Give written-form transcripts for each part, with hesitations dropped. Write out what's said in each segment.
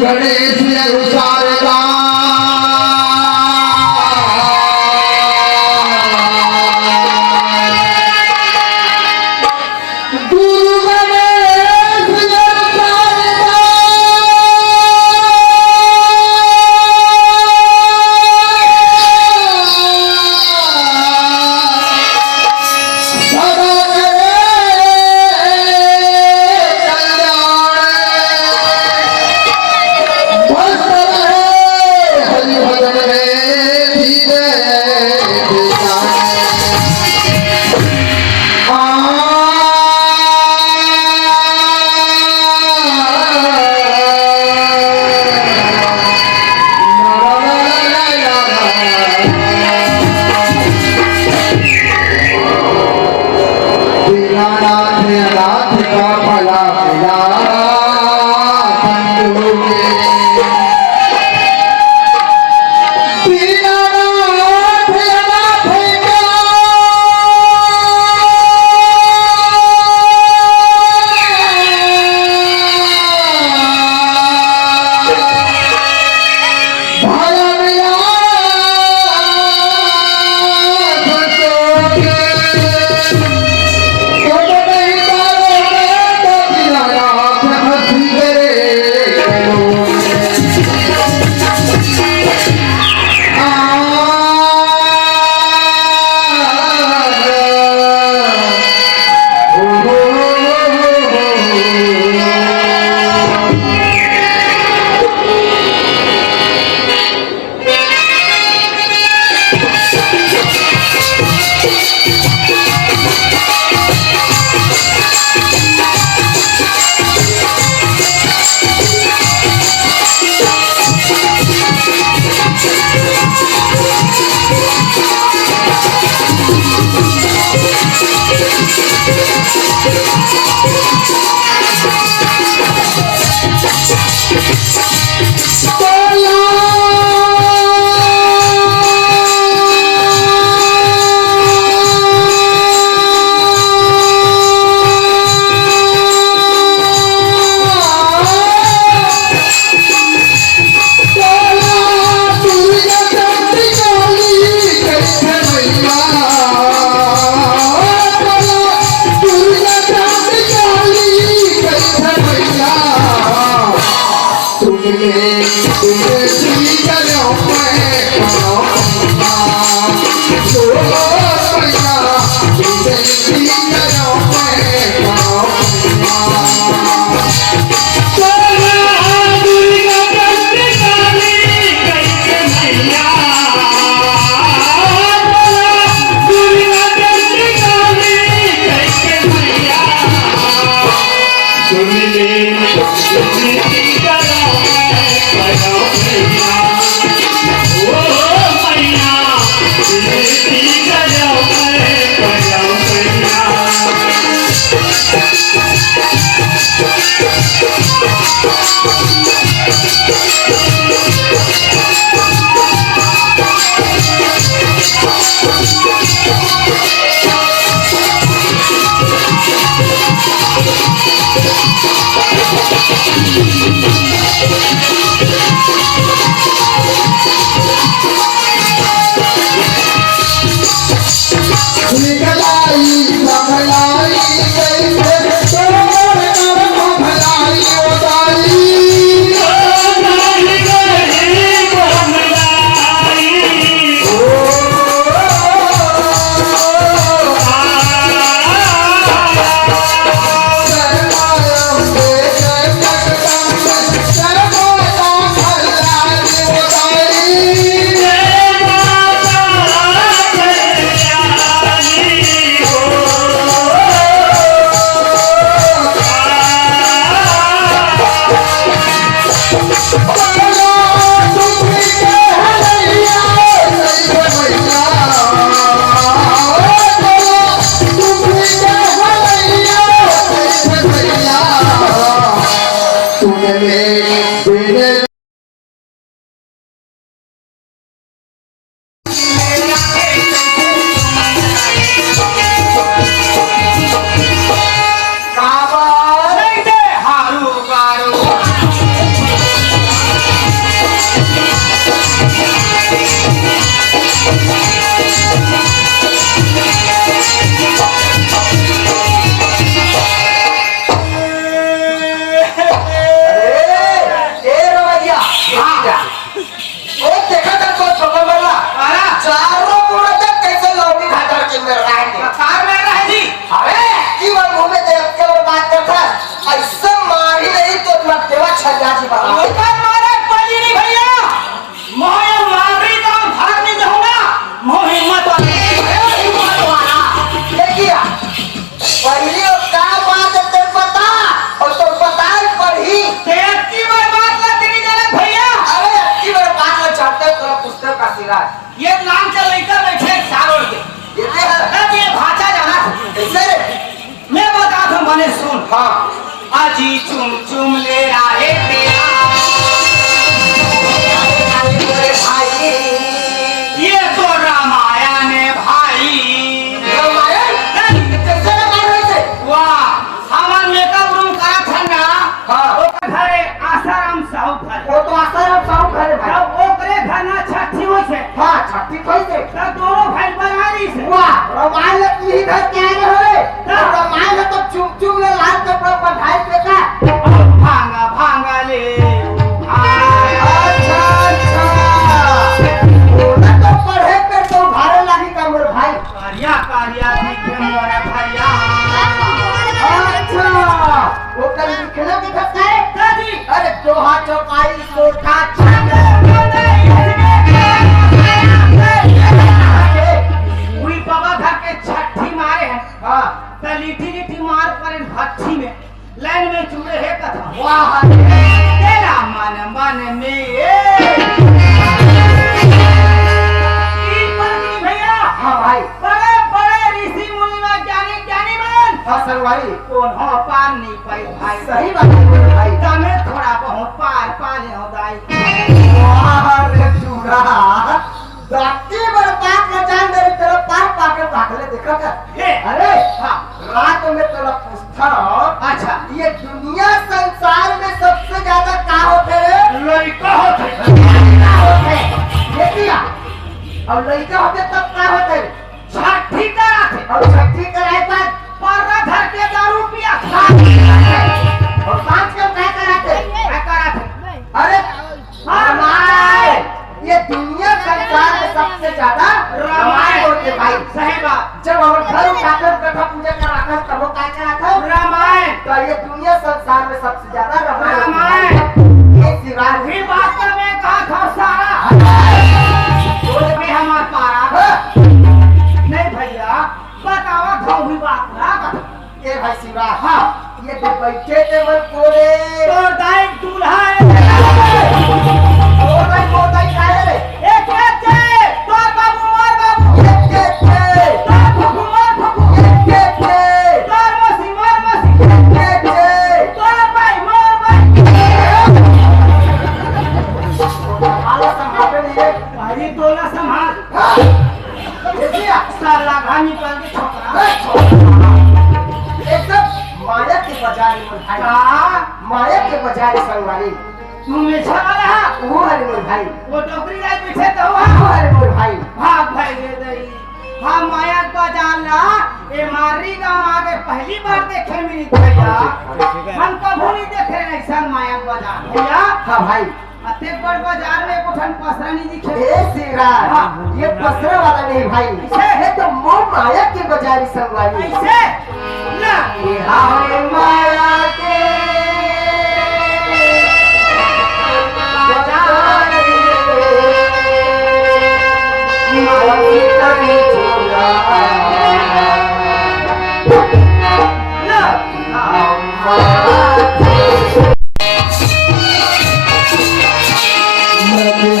गणेश शारदा Oh श्रीराज ये नाम चल लेकर बैठे साल ओढ़ के ये भाषा जाना कैसे मैं बता था मने सुन हाँ अजी चुम चुम ले राहे तेरा ये तो रामायण है भाई वाह हमार मेकअप रूम करा था ना हाँ। वो घरे आसाराम साहू घर वो तो आसाराम साहू घर है भाई तब ओकरे घर ना छठी होई से हाँ छठी कैसे तब दोनों भाई बना ली से वाह रामायण की घर के आगे होए रामायण तो चुम चुम ले लाल कपड़ा पहनाए के का भांगा भांगा ले अच्छा अच्छा ओना तो पढ़े पे तो भारे लागी का मोर भाई कारिया कारिया दिखे मोरे भैया अच्छा वो कल लिखना भी था दादी अरे दोहा चौपाई सोठा उई बाबा घर के छठी मारे हैं हाँ त लिठी लिठी मार पर भट्ठी में लाइन में जुड़े है कथा वाह तेरा मन मन में ई पत्नी भैया हाँ भाई बड़े बड़े ऋषि मुनि में ज्ञानी ज्ञानी बन हाँ संगवारी कौन हो पार नहीं पाई भाई सही बात है मोर भाई तमे थोड़ा बहुत पार पाले हो दाई वाह रे चूड़ा राती भर पाक न जान मेरे तेरा पाक पाके भागले देखा क्या हे अरे हाँ रात में तेरा पूछता अच्छा ये दुनिया संसार में सबसे ज्यादा का होते रे लड़का होते का होते ये क्या और लड़का होते तब का होते छठी कराते और छठी कराए बाद पर्रा धर के दारू पिया और सांझ को क्या कराते क्या कराते अरे रामायण ये दुनिया संसार में सबसे ज्यादा रामायण होते भाई सही बात जब हम घर उठाकर कथा पूजा कर रखा तब वो क्या करा था रामायण तो ये दुनिया संसार में सबसे ज्यादा रामायण रामायण ये शिवराज भी बात में कहा था सारा बोले भी हमार पारा नहीं भैया बतावा था भी बात ना ये भाई शिवराज हाँ ये जो बैठे थे मन कोरे तो दाई दूल्हा है कोरे काय रे एक के तो बाबू मार बाबू के तो फुफू मार फुफू के तो मसी मार मसी तो भाई मार भाई आला संभाले नहीं भाई तोला संभाल ये क्या साला घानी निकल के छोकरा एकदम माया के बाजार में भाई का माया के बाजार संगवारी तू में छला रहा वो हरे मोर भाई वो टोकरी लाए पीछे तो वो हुआ हरे मोर भाई भाग भाई रे दई हम माया का जानला ये मारी गांव आगे पहली बार देखे मिली भैया हम कभी नहीं देखे ऐसा माया बाजार भैया हाँ भाई अते बड़ बाजार में कोठन पसरा नहीं दिखे ए शिवराज ये पसरे वाला नहीं भाई ये तो मोह माया के बाजारी संगवारी ऐसे ना ये हाय माया के बाजारी माया की कभी झूला ना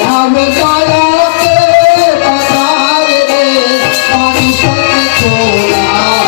हम गाया के बाजार रे पानी संग छोड़ा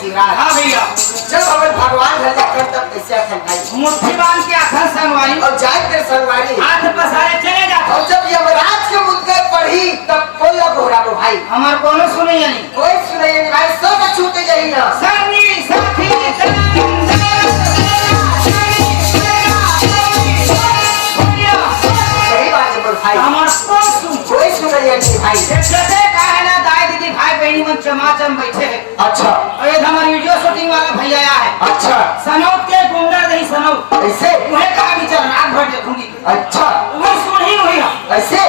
सिंगार। हाँ भैया जब हमारे भगवान घर जाकर तब कैसे अखन भाई मुट्ठी बांध के आखन संगवारी और जाए कर संगवारी हाथ पसारे चले जाते और जब यमराज के मुद्दे पढ़ी तब कोई अब हो रहा भाई हमार कोनो सुने नहीं कोई सुने नहीं भाई सब छूटे जाई ना संगी साथी सही बात है भाई हमार को सुन कोई सुने नहीं भाई जैसे कहे ना दाई दीदी भाई बहनी मन चमाचम बैठे हैं अच्छा और ये हमारी वीडियो शूटिंग वाला भैया आया है अच्छा सनौत के गुंडा नहीं सनौत ऐसे वह कहा भी चल रात भर देखूंगी अच्छा वो सुन ही हुई है ऐसे